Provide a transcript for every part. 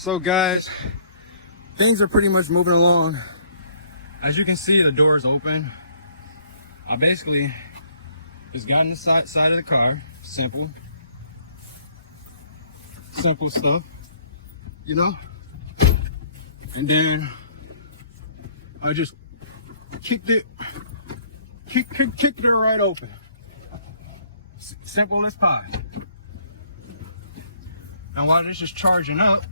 So guys, things are pretty much moving along. As you can see, the door is open. I basically just got in the side of the car. Simple stuff, you know? And then I just kicked it right open. Simple as pie. And while this is charging up,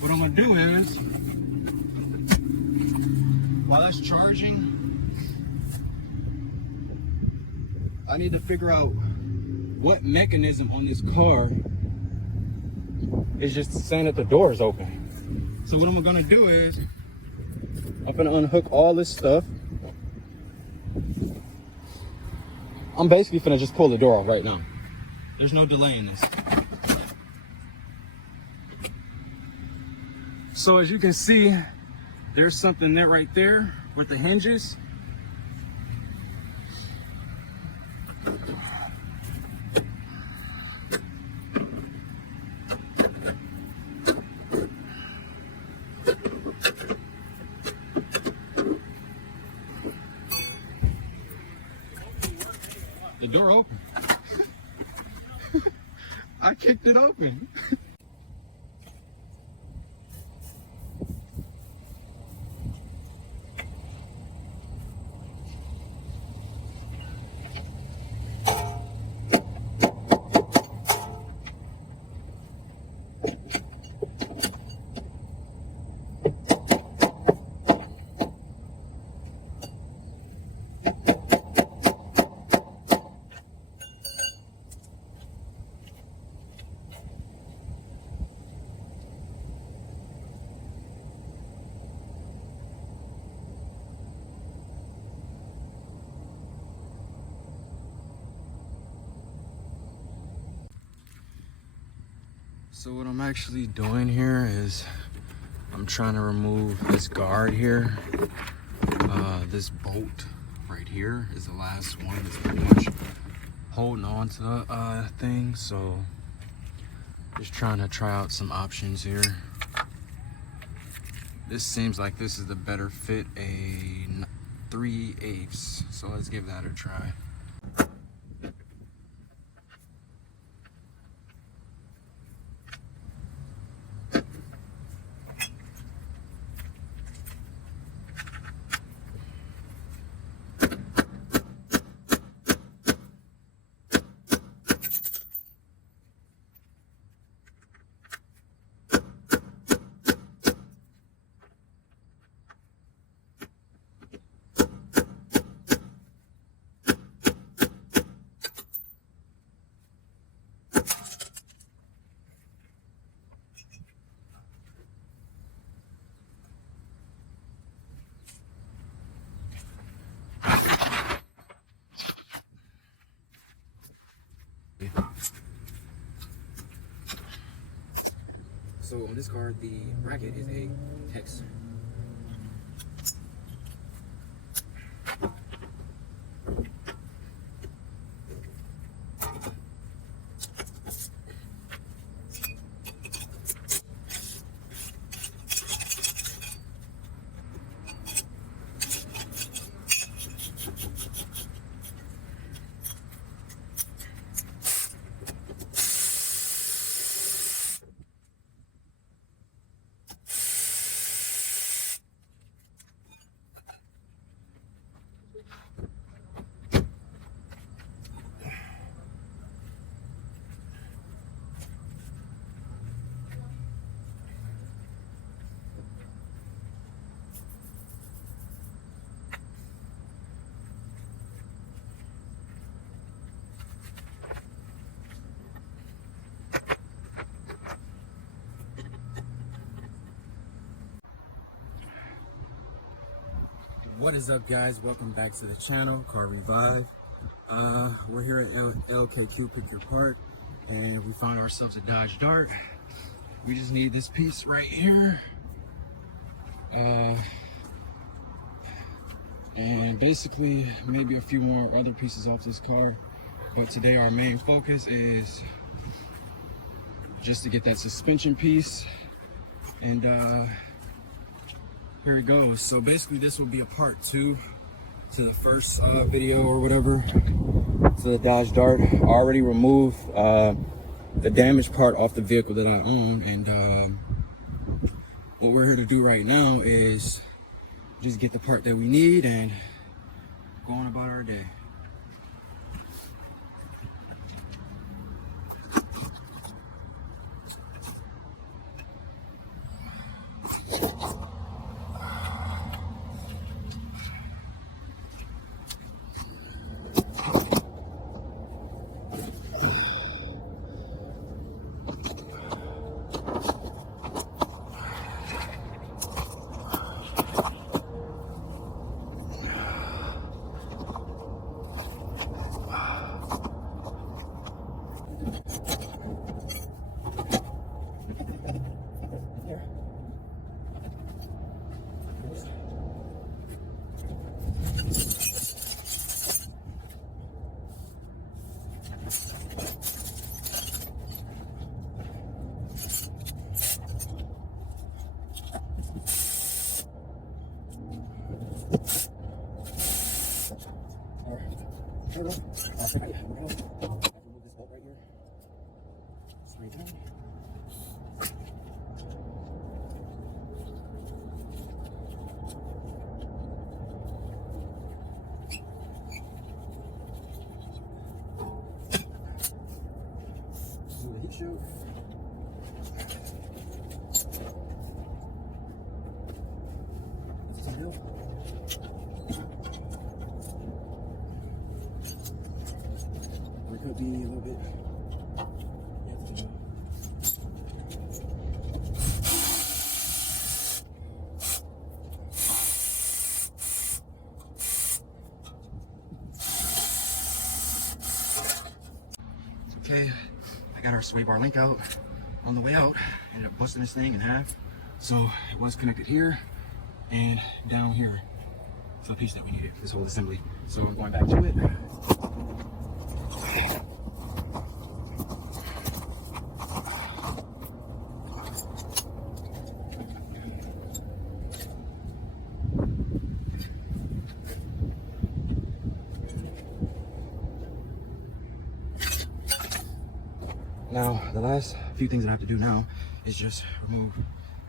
what I'm gonna do is, while that's charging, I need to figure out what mechanism on this car is just saying that the door is open. So what I'm gonna do is, I'm gonna unhook all this stuff. I'm basically gonna just pull the door off right now. There's no delay in this. So as you can see, there's something there right there with the hinges. The door open. I kicked it open. So what I'm actually doing here is I'm trying to remove this guard here. This bolt right here is the last one that's pretty much holding on to the thing. So just trying to try out some options here. This seems like this is the better fit, a 3/8. So let's give that a try. So on this card, the bracket is a hex. What is up, guys? Welcome back to the channel, Car Revive. We're here at LKQ Pick Your Part, and we found ourselves a Dodge Dart. We just need this piece right here. And basically maybe a few more other pieces off this car. But today our main focus is just to get that suspension piece, and here it goes. So basically this will be a part 2 to the first video or whatever. So the Dodge Dart, I already removed the damaged part off the vehicle that I own, and what we're here to do right now is just get the part that we need and go on about our day. It could be a little bit. Okay, I got our sway bar link out. On the way out, I ended up busting this thing in half. So it was connected here and down here. So the piece that we needed, this whole assembly. So we're going back to it. Now, the last few things that I have to do now is just remove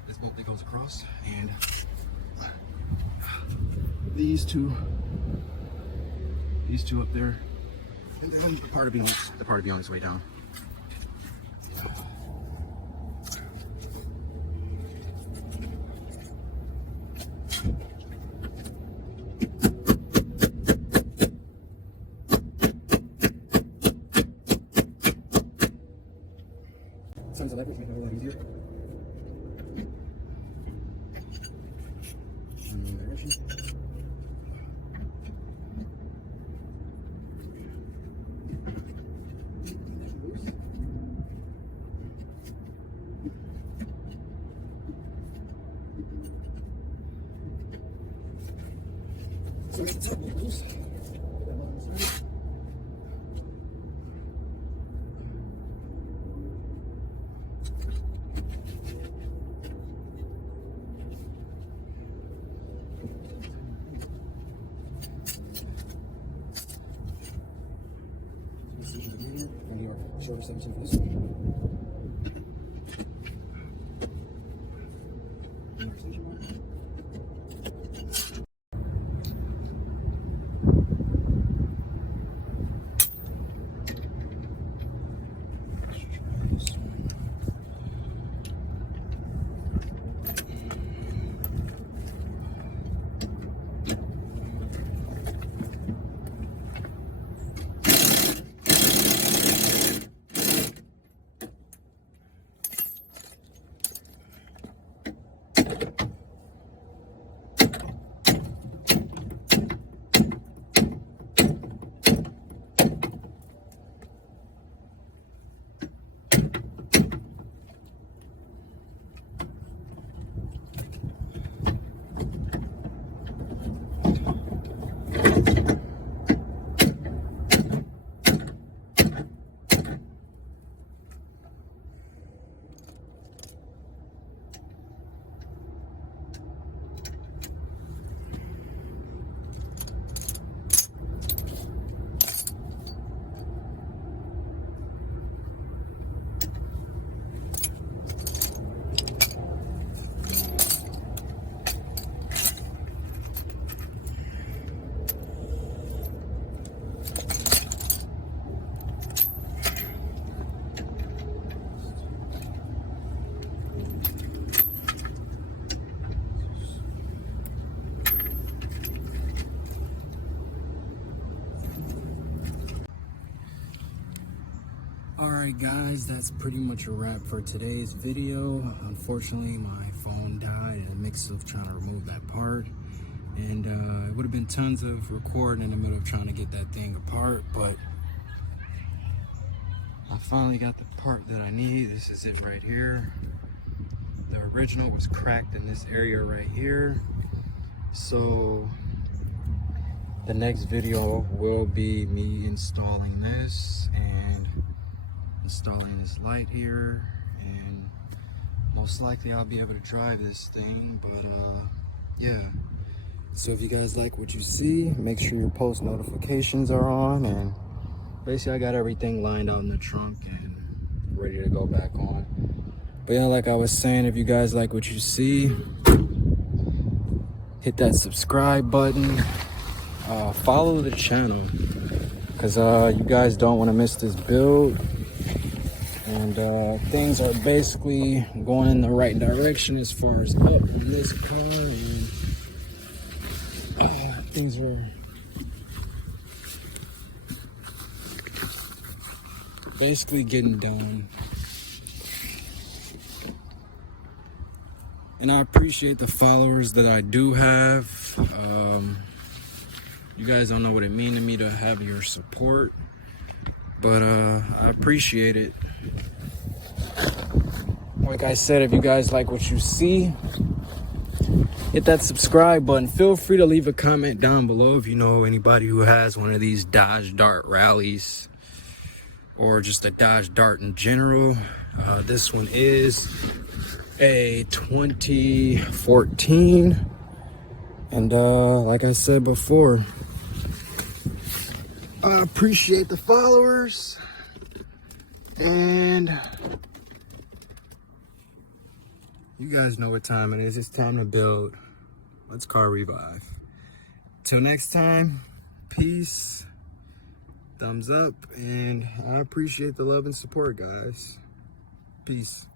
this bolt that goes across, and these two up there, and then the part will be on its way down. Tons of leverage, make it a lot easier. So it's the top one loose. Shorter 17 for this one. Alright guys, that's pretty much a wrap for today's video. Unfortunately, my phone died in the mix of trying to remove that part. And it would have been tons of recording in the middle of trying to get that thing apart, but I finally got the part that I need. This is it right here. The original was cracked in this area right here. So the next video will be me installing this and installing this light here, and most likely I'll be able to drive this thing. But yeah, so if you guys like what you see, make sure your post notifications are on, and basically I got everything lined out in the trunk and ready to go back on. But yeah, like I was saying, if you guys like what you see, hit that subscribe button, follow the channel, because you guys don't want to miss this build. And things are basically going in the right direction as far as up on this car, and things are basically getting done. And I appreciate the followers that I do have. You guys don't know what it means to me to have your support, but I appreciate it. Like I said, if you guys like what you see, hit that subscribe button. Feel free to leave a comment down below if you know anybody who has one of these Dodge Dart rallies, or just a Dodge Dart in general. This one is a 2014, and like I said before, I appreciate the followers, and you guys know what time it is. It's time to build. Let's car revive. Till next time, peace, thumbs up, and I appreciate the love and support, guys. Peace.